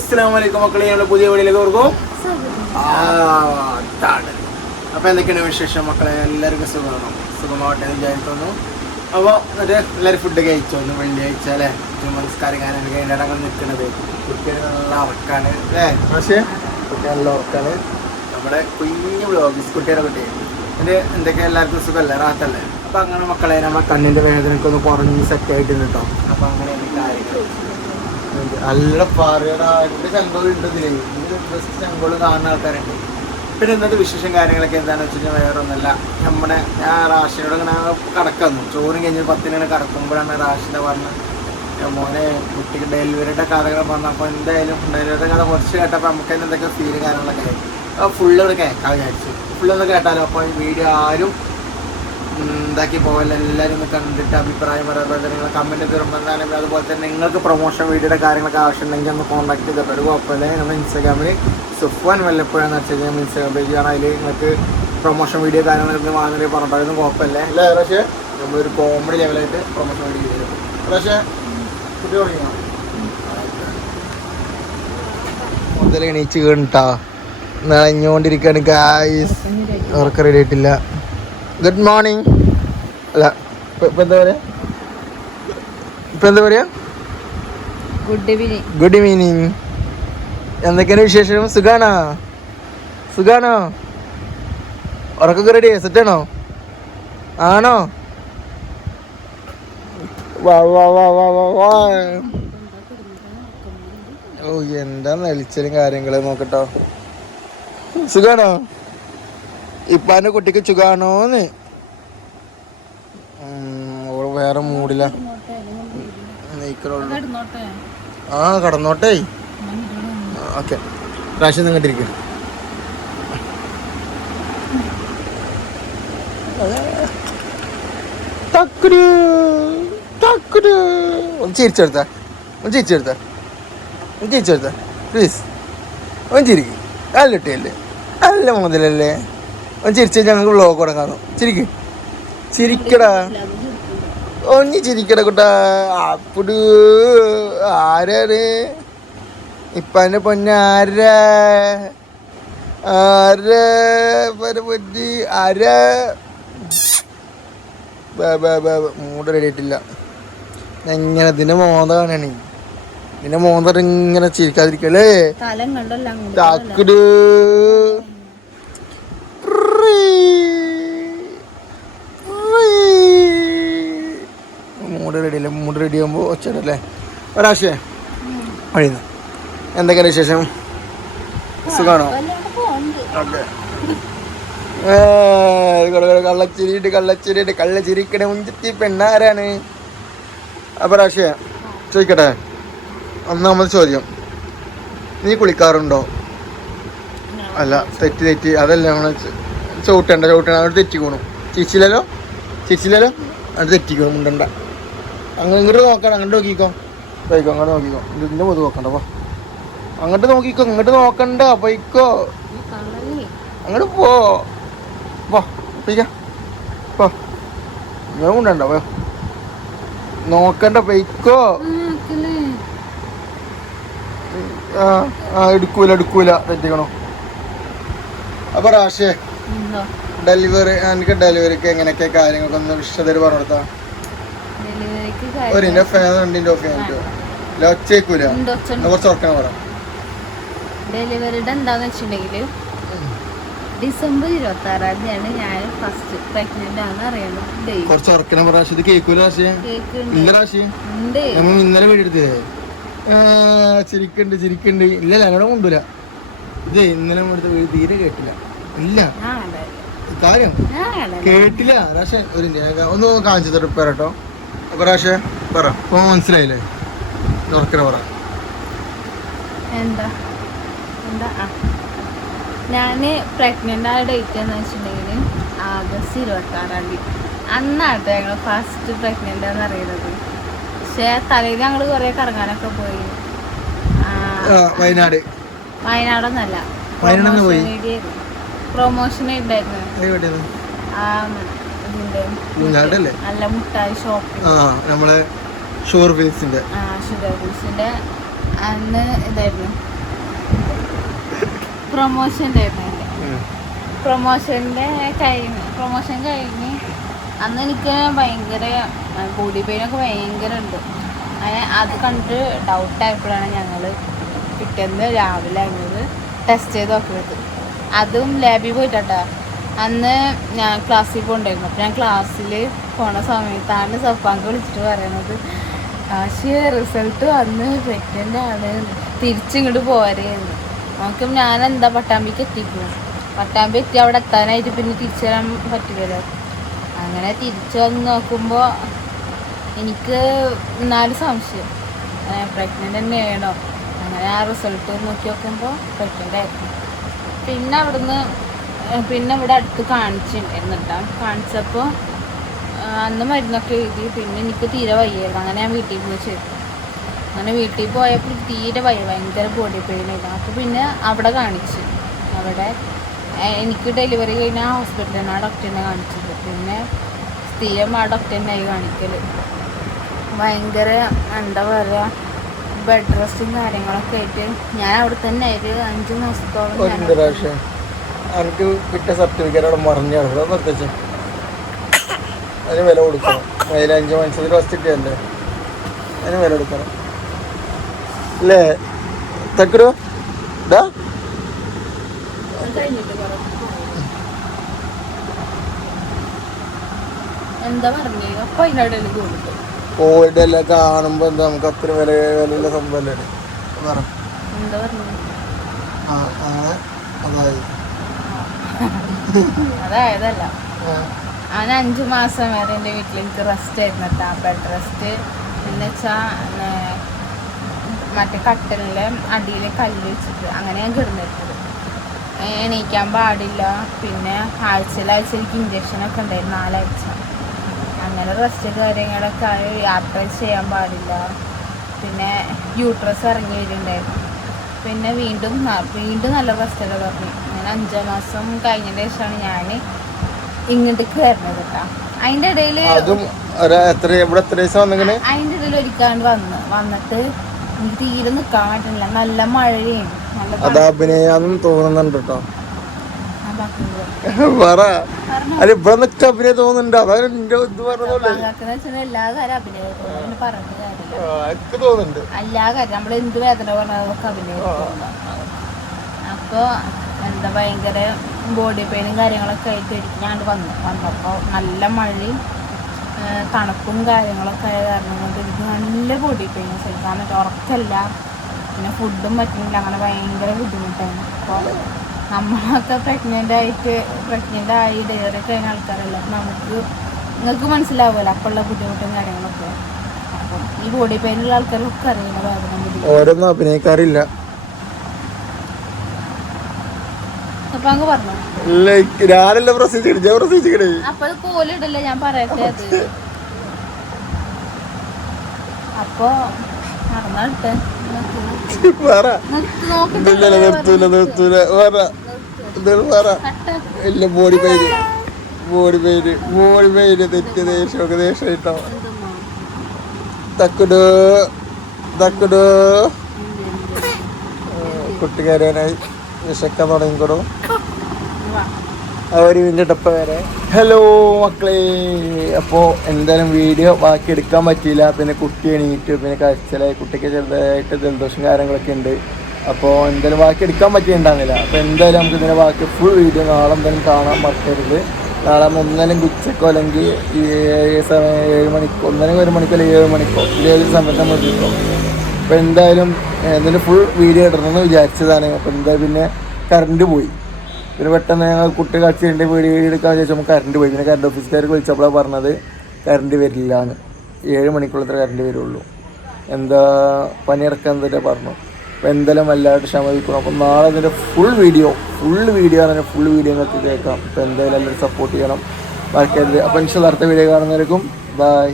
അസ്സലാമു അലൈക്കും മക്കളെ ഞങ്ങളുടെ പുതിയ വീഡിയോയിലേക്ക് ഓർക്കും. അതാണ്. അപ്പോൾ എന്തൊക്കെയാണ് വിശേഷം മക്കളെ? എല്ലാവർക്കും സുഖമാണോ? സുഖമാവട്ടെ വിചാരിക്കുന്നു. അപ്പോൾ എന്നിട്ട് എല്ലാവരും ഫുഡ് കഴിച്ചോ? ഒന്ന് വെള്ളിയാഴ്ച അല്ലേ? നമസ്കാരം കാര്യങ്ങൾ കഴിഞ്ഞിട്ട് അങ്ങനെ നിൽക്കുന്നത്. കുട്ടികൾ നല്ല ഉറക്കാണ് അല്ലേ? പക്ഷേ കുട്ടികൾ നല്ല ഉറക്കാണ്. നമ്മുടെ കുഞ്ഞു ബ്ലോഗിസ് കുട്ടിയുടെ കുട്ടി. ഇത് എന്തൊക്കെ എല്ലാവർക്കും സുഖമല്ലേ? റാത്തല്ലേ അപ്പോൾ അങ്ങനെ മക്കളെ നമ്മുടെ കണ്ണിന്റെ വേദനയ്ക്ക് ഒന്ന് കുറഞ്ഞ് സെറ്റ് ആയിട്ട് കേട്ടോ അപ്പോൾ അങ്ങനെയാണ് കാര്യങ്ങൾ. നല്ല പാറയുടെ ഉണ്ട് ഇതിൽ ബെസ്റ്റ് ചെങ്കോൾ കാണുന്ന ആൾക്കാരുണ്ട്. പിന്നെ ഇന്നത്തെ വിശേഷം കാര്യങ്ങളൊക്കെ എന്താണെന്ന് വെച്ച് കഴിഞ്ഞാൽ വേറെ ഒന്നല്ല നമ്മുടെ ഞാൻ റാഷിനോട് ഇങ്ങനെ കടക്കുന്നു ചോറും കഴിഞ്ഞ് പത്തിനാണ് കടക്കുമ്പോഴാണ് റാഷിനെ പറഞ്ഞത് മോനെ കുട്ടിക്ക് ഡെലിവറിയുടെ കഥകൾ പറഞ്ഞപ്പോൾ എന്തായാലും ഡെലിവറിയുടെ കഥ കുറച്ച് കേട്ടപ്പോൾ നമുക്ക് അതിന് എന്തൊക്കെ ഫീൽ കാര്യങ്ങളൊക്കെ ആയി. അപ്പോൾ ഫുള്ള് ഇവിടെ കേൾക്കാൻ വിചാരിച്ചു. ഫുള്ളൊന്ന് കേട്ടാലോ? അപ്പോൾ ഈ വീഡിയോ ആരും ഇതാക്കി പോകല്ല എല്ലാവരും ഒന്ന് കണ്ടിട്ട് അഭിപ്രായം പറയുന്നത് നിങ്ങൾ കമന്റ് തീർന്നാലും അതുപോലെ തന്നെ നിങ്ങൾക്ക് പ്രൊമോഷൻ വീഡിയോയുടെ കാര്യങ്ങളൊക്കെ ആവശ്യമുണ്ടെങ്കിൽ ഒന്ന് കോൺടാക്ട് ചെയ്തിട്ട് ഒരു കുഴപ്പമില്ല. നമ്മൾ ഇൻസ്റ്റാഗ്രാമിൽ സുഫാൻ വല്ലപ്പോഴെന്ന് വെച്ച് കഴിഞ്ഞാൽ ഇൻസ്റ്റാഗ്രാം പേജാണ് അതിൽ നിങ്ങൾക്ക് പ്രൊമോഷൻ വീഡിയോ കാര്യങ്ങളൊക്കെ വാങ്ങി പറഞ്ഞിട്ടൊന്നും കുഴപ്പമില്ല. അല്ലേ പക്ഷേ നമ്മളൊരു കോമഡി ലെവലായിട്ട് പ്രൊമോഷൻ വീഡിയോ ചെയ്തു പക്ഷേ കുട്ടി തുടങ്ങിയോ മുതൽ എണീച്ച് കേട്ടാ. നനഞ്ഞുകൊണ്ടിരിക്കുകയാണ് ഗായ്സ് ഉറക്കം റെഡി ആയിട്ടില്ല. ഗുഡ് മോർണിംഗ് അല്ല ഇപ്പൊ എന്താ പറയാ? ഇപ്പൊ എന്താ പറയാ? ഗുഡ് ഈവനിങ് ഗുഡ് ഈവനിങ് എന്തൊക്കെയാണ് വിശേഷം? സുഖാണോ? സുഖാണോ? ഉറക്കൊക്കെ റെഡി സെറ്റാണോ ആണോ? വാ വാ വാ വാ വാ വാ. ഓ എന്താ നെളിച്ചലും കാര്യങ്ങൾ നോക്കട്ടോ. സുഖാണോ? ഇപ്പാന്റെ കുട്ടിക്ക് ഓൾ വേറെ മൂടില്ല ആ കടന്നോട്ടെ. ഓക്കെ. പ്രാവശ്യം നിങ്ങട്ടിരിക്കും തക്കുരു ഒന്ന് ചിരിച്ചെടുത്ത ഒന്ന് ചിരിച്ചെടുത്ത ഒന്ന് ചിരിച്ചെടുത്ത പ്ലീസ് ഒന്ന് ചിരിക്കും. നല്ല കുട്ടിയല്ലേ. നല്ല മുതലല്ലേ. ഒന്ന് ചിരിച്ച ഞങ്ങൾക്ക് വ്ലോഗ് തുടങ്ങാന്നു ചിരിക്ക്. ചിരിക്കടാ. ഒന്ന് ചിരിക്കട കുട്ടാ. അപ്പുടു. ആരാണ്? ഇപ്പന്റെ പൊന്ന ആരാ? പൊന്നി. ആരാ. മൂട് റെഡി ആയിട്ടില്ല. എങ്ങനെ ഇതിന്റെ മോന്ത കാണണേ. ഇതിന്റെ മോന്ത ഇങ്ങനെ ചിരിക്കാതിരിക്കല്ലേ? താക്കുട് മൂട് റെഡി റെഡി ആകുമ്പോൾ ഒച്ചല്ലേ ഒരാശേ വഴിയുന്നു എന്തൊക്കെയാണ് വിശേഷം? സുഖമാണോ? ഓക്കെ. കള്ളച്ചിരിയിട്ട് കള്ളച്ചിരിയിട്ട് കള്ളച്ചിരിക്കണ മുഞ്ചത്തി പെണ്ണാരാണ്? അപ്പൊ രാശേ ചോദിക്കട്ടെ? ഒന്നാമത് ചോദ്യം. നീ കുളിക്കാറുണ്ടോ? അല്ല തെറ്റി തെറ്റി. അതല്ല നമ്മളെ ച- ചവിട്ടണ്ട ചവിട്ടണ്ട. അവിടെ തെറ്റിക്കോണു. ചിച്ചിലല്ലോ ചിച്ചിലല്ലോ അവിടെ തെറ്റിക്കോണു മുണ്ടണ്ട. അങ്ങനെ ഇങ്ങോട്ട് നോക്കണം അങ്ങോട്ട് നോക്കിക്കോ. കഴിക്കോ അങ്ങോട്ട് നോക്കിക്കോ. ഇതിന്റെ മുതു നോക്കണ്ട വാ. അങ്ങോട്ട് നോക്കിക്കോ ഇങ്ങോട്ട് നോക്കണ്ട പോയിക്കോ. അങ്ങോട്ട് പോ. വാ ഞാൻ കൊണ്ടണ്ട നോക്കണ്ട പൈക്കോ ആ എടുക്കൂല എടുക്കൂല തെറ്റിക്കണോ? അപ്പൊ രാശേ ഡെലിവറി എനിക്ക് ഡെലിവറിക്ക് എങ്ങനെയൊക്കെ കാര്യങ്ങളൊക്കെ ഒന്ന് വിശദമായിട്ട് പറഞ്ഞു കൊടുത്താ? ഒരു ഇന്റെ ഫാൻ രണ്ടിന്റെ ഓഫ് ചെയ്യാൻ ഒച്ചേക്കൂല. കുറച്ച് ഉറക്കാൻ പറ. ഡെലിവറിയുടെ എന്താന്ന് വെച്ചിട്ടുണ്ടെങ്കിൽ ഡിസംബർ ഇരുപത്തി ആറാം തീയതിയാണ് ഞാൻ ഫസ്റ്റ് പ്രഗ്നന്റ് ആണെന്ന് അറിയുന്നത് കുറച്ച് ഉറക്കണം ഇത് ഇന്നലെ വീടെടുത്തില്ലേ ചിരിക്കണ്ട് ചിരിക്കണ്ട്. ഇല്ലല്ല എന്നോട് കൊണ്ടൂല ഇത് ഇന്നലെ എടുത്ത വീട് തീരെ കേട്ടില്ല. ഇല്ല. കാര്യം? കേട്ടില്ല. രാശ ഒരു ഒന്ന് കാണിച്ചു തരും രാശ പറ. ഇപ്പൊ മനസ്സിലായില്ലേ? ഉറക്കണ പറ. എന്താ? എന്താ? ആ. ഞാൻ പ്രഗ്നന്റ് ആയ ഡേറ്റ് എന്ന് വെച്ചിട്ടുണ്ടെങ്കിൽ ആഗസ്റ്റ് ഇരുപത്തി ആറാം തീയതി. അന്നാട്ടോ ഞങ്ങൾ ഫസ്റ്റ് പ്രഗ്നന്റ് ആണെന്ന് അറിയുന്നത് പക്ഷേ തലയിൽ ഞങ്ങൾ കുറേ കറങ്ങാനൊക്കെ പോയി. വയനാട്. വയനാടൊന്നല്ല? പ്രൊമോഷൻ ഉണ്ടായിരുന്നു. ഇതിന്റെ നല്ല മുട്ടായി ഷോപ്പ് ആ നമ്മളെ ഷോർ ഫീസിന്റെ ആ ഷുഗർ ഫീസിന്റെ അന്ന് ഇതായിരുന്നു പ്രൊമോഷൻ ഉണ്ടായിരുന്നു പ്രൊമോഷന്റെ കഴിഞ്ഞ് പ്രൊമോഷൻ കഴിഞ്ഞ് അന്ന് എനിക്ക് ഭയങ്കര ബോഡി പെയിനൊക്കെ ഭയങ്കര ഉണ്ട്. അങ്ങനെ അത് കണ്ടിട്ട് ഡൗട്ടായപ്പോഴാണ് ഞങ്ങൾ പിറ്റേന്ന് രാവിലെ ഞങ്ങൾ ടെസ്റ്റ് ചെയ്ത് നോക്കുന്നത് അതും ലാബിൽ പോയിട്ടാ അന്ന് ഞാൻ ക്ലാസ്സിൽ പോകണ്ടായിരുന്നു. അപ്പം ഞാൻ ക്ലാസ്സിൽ പോണ സമയത്താണ് സപ്പാങ്ക് വിളിച്ചിട്ട് പറയുന്നത് ആശയ റിസൾട്ട് വന്ന് പ്രഗ്നന്റ് ആണ്. തിരിച്ചിങ്ങോട്ട് പോരായിരുന്നു നമുക്ക് ഞാൻ എന്താ പട്ടാമ്പിക്ക് എത്തിക്കും പട്ടാമ്പി എത്തി അവിടെ എത്താനായിട്ട് പിന്നെ തിരിച്ചു വരാൻ പറ്റില്ലല്ലോ അങ്ങനെ തിരിച്ചു വന്ന് നോക്കുമ്പോൾ എനിക്ക് നാല് സംശയം. പ്രഗ്നന്റ് തന്നെയാണോ? അങ്ങനെ ആ റിസൾട്ട് നോക്കി നോക്കുമ്പോൾ പ്രഗ്നന്റ് ആയിരുന്നു. പിന്നെ അവിടുന്ന് പിന്നെ ഇവിടെ അടുത്ത് കാണിച്ചിട്ടുണ്ടായിരുന്നു കേട്ടോ കാണിച്ചപ്പോൾ അന്ന് മരുന്നൊക്കെ എഴുതി പിന്നെ എനിക്ക് തീരെ വയ്യായിരുന്നു. അങ്ങനെ ഞാൻ വീട്ടിൽ പോയി ചേർത്തു. അങ്ങനെ വീട്ടിൽ പോയപ്പോൾ തീരെ വയ്യ ഭയങ്കര ബോഡി പെയിൻ ആയിരുന്നു അപ്പോൾ പിന്നെ അവിടെ കാണിച്ചു. അവിടെ എനിക്ക് ഡെലിവറി കഴിഞ്ഞ ആ ഹോസ്പിറ്റലിൽ ആ ഡോക്ടറിനെ കാണിച്ചത്. പിന്നെ സ്ഥിരം ആ ഡോക്ടറിനായി കാണിക്കൽ ഭയങ്കര എന്താ പറയുക ബെഡ് റെസ്റ്റും കാര്യങ്ങളൊക്കെ ആയിട്ട് ഞാൻ അവിടെ തന്നെ ഒരു അഞ്ച് മാസത്തോളം എനിക്ക് കിട്ടിയ സർട്ടിഫിക്കറ്റ് അവിടെ മറിഞ്ഞാണ് ഇവിടെ നിർത്തിച്ച് അതിന് വില കൊടുക്കണം. അതിൽ അഞ്ച് മനുഷ്യത്തിൽ ഫസ്റ്റ് കിട്ടിയല്ലേ അതിന് വില കൊടുക്കണം. അല്ലേ? തക്കടു ഇതാ കോവിഡ് എല്ലാം കാണുമ്പോ എന്താ നമുക്ക് അത്ര വില വിലയുള്ള സംഭവമല്ലേ പറ. പറഞ്ഞു? ആ അങ്ങനെ അതായതല്ല. അവൻ അഞ്ചു മാസം വരെ എന്റെ വീട്ടിൽ എനിക്ക് റെസ്റ്റ് ആയിരുന്നു കേട്ടോ. ബെഡ് റെസ്റ്റ് എന്ന് വെച്ചാൽ മറ്റേ കട്ടലിന്റെ അടിയിൽ കല്ല് വെച്ചിട്ട് അങ്ങനെ ഞാൻ കിടന്നിട്ടത് എണീക്കാൻ പാടില്ല. പിന്നെ ആഴ്ചയിൽ ആഴ്ചയിലേക്ക് ഇഞ്ചക്ഷനൊക്കെ ഉണ്ടായിരുന്നു നാലാഴ്ച. അങ്ങനെ റെസ്റ്റ് കാര്യങ്ങളൊക്കെ ആയി. യാത്ര ചെയ്യാൻ പാടില്ല. പിന്നെ യൂട്രസ് ഇറങ്ങി വരുന്നുണ്ടായിരുന്നു. പിന്നെ വീണ്ടും വീണ്ടും നല്ല റെസ്റ്റൊക്കെ അങ്ങനെ അഞ്ചാം മാസം കഴിഞ്ഞതിന് ശേഷമാണ് ഞാൻ ഇങ്ങോട്ടേക്ക് വരുന്നത് കേട്ടോ. അതിന്റെ ഇടയിൽ അതും എത്ര ഇവിടെ എത്ര ദിവസം വന്നിങ്ങനെ? അതിന്റെ ഇടയിൽ ഒരിക്കാണ്ട് വന്ന് വന്നിട്ട് എനിക്ക് തീരെ നിൽക്കാൻ പറ്റുന്നില്ല നല്ല മഴയും. അത് അഭിനയാന്നും തോന്നുന്നുണ്ട് കേട്ടോ. പറ. അല്ല ഇവിടെ നിൽക്ക അഭിനയം തോന്നുന്നുണ്ട്. അതാണ് നിന്റെ ഇത് വെച്ചാൽ എല്ലാ കാര്യം എനിക്ക് തോന്നുന്നുണ്ട്. എല്ലാ കാര്യം നമ്മൾ എന്ത് വേദന പറഞ്ഞാൽ അഭിനയം അപ്പോൾ എന്താ ഭയങ്കര ബോഡി പെയിനും കാര്യങ്ങളൊക്കെ ആയിട്ട് ഞാൻ വന്നു. വന്നപ്പോൾ നല്ല മഴയും തണുപ്പും കാര്യങ്ങളൊക്കെ ആയ കാരണം കൊണ്ട് എനിക്ക് നല്ല ബോഡി പെയിൻ സഹിക്കാൻ പറ്റും ഉറക്കല്ല പിന്നെ ഫുഡും പറ്റുന്നില്ല. അങ്ങനെ ഭയങ്കര ബുദ്ധിമുട്ടായിരുന്നു അപ്പോൾ നമ്മളൊക്കെ പ്രഗ്നന്റ് ആയിട്ട് പ്രഗ്നന്റ് ആയി ഡെലിവറി കഴിഞ്ഞ ആൾക്കാരല്ല. നമുക്ക് നിങ്ങൾക്ക് മനസ്സിലാവുമല്ലോ. അപ്പോഴുള്ള ബുദ്ധിമുട്ടും കാര്യങ്ങളൊക്കെ. അപ്പം ഈ ബോഡി പെയിനുള്ള ആൾക്കാരൊക്കെ അറിയുന്ന വേദന അഭിനയിക്കാറില്ല അപ്പൊ അങ്ങ് പറഞ്ഞു ലൈക്ക് ഞാനല്ല പ്രസവിച്ചിട്ട് ഞാൻ പ്രസവിച്ചിക്കണേ അപ്പൊ അത് കോലിടല്ല ഞാൻ പറയട്ടെ അത്. അപ്പൊ നടന്നിട്ട്. പറ. നിർത്തൂല നിർത്തൂല. പറ. ഇത് പറ. ഇല്ല body pain body pain body pain തെറ്റ് ദേഷ്യമൊക്കെ ദേഷ്യമായിട്ടോ തക്കുടു. തക്കുടു. കുട്ടിക്കാരനായി വിശക്കാൻ തുടങ്ങിക്കൊടു ഒരു മിനിറ്റ് ഇപ്പം വരെ. ഹലോ മക്കളെ. അപ്പോൾ എന്തായാലും വീഡിയോ ബാക്കി എടുക്കാൻ പറ്റിയില്ല. പിന്നെ കുട്ടി എണീറ്റ്. പിന്നെ കരച്ചിലായി. കുട്ടിക്ക് ചെറുതായിട്ട് ജലദോഷം കാര്യങ്ങളൊക്കെ ഉണ്ട്. അപ്പോൾ എന്തായാലും ബാക്കി എടുക്കാൻ പറ്റിയിട്ടുണ്ടാകുന്നില്ല അപ്പോൾ എന്തായാലും നമുക്ക് ഇതിന്റെ ബാക്കി ഫുൾ വീഡിയോ നാളെ എന്തായാലും കാണാൻ മറക്കരുത്. നാളെ ഒന്നല്ലെങ്കിൽ ഉച്ചക്കോ അല്ലെങ്കിൽ ഏഴ് മണിക്കോ ഒന്നല്ലെങ്കിൽ ഒരു മണിക്കോ അല്ലെങ്കിൽ ഏഴ് മണിക്കോ ഇതേത് സമയത്ത് നമ്മൾ എത്തിക്കോ അപ്പോൾ എന്തായാലും എന്തായാലും ഫുൾ വീഡിയോ ഇടണമെന്ന് വിചാരിച്ചതാണ്. അപ്പോൾ എന്തായാലും പിന്നെ കറണ്ട് പോയി. പിന്നെ പെട്ടെന്ന് ഞങ്ങൾ കുട്ടി കളിച്ചിട്ടുണ്ട് വീട് എടുക്കാൻ ചോദിച്ചാൽ നമുക്ക് കറണ്ട് പോയി. പിന്നെ കറണ്ട് ഓഫീസുകാർക്ക് വിളിച്ചപ്പോഴാണ് പറഞ്ഞത് കറണ്ട് വരില്ല എന്ന് ഏഴ് മണിക്കുള്ളത്ര കറണ്ട് വരുള്ളൂ. എന്താ പണിയിറക്കാൻ തന്നെ പറഞ്ഞു. അപ്പോൾ എന്തായാലും വല്ലാണ്ട് ക്ഷമിക്കണം അപ്പം നാളെ ഇതിന്റെ ഫുൾ വീഡിയോ ഫുൾ വീഡിയോ ആണ്. ഫുൾ വീഡിയോ നിങ്ങൾക്ക് കേൾക്കാം. അപ്പോൾ എന്തായാലും എല്ലാവരും സപ്പോർട്ട് ചെയ്യണം. ബാക്കി അപ്പം ഇൻഷാ അടുത്ത വീഡിയോ കാണുന്നവർക്കും ബൈ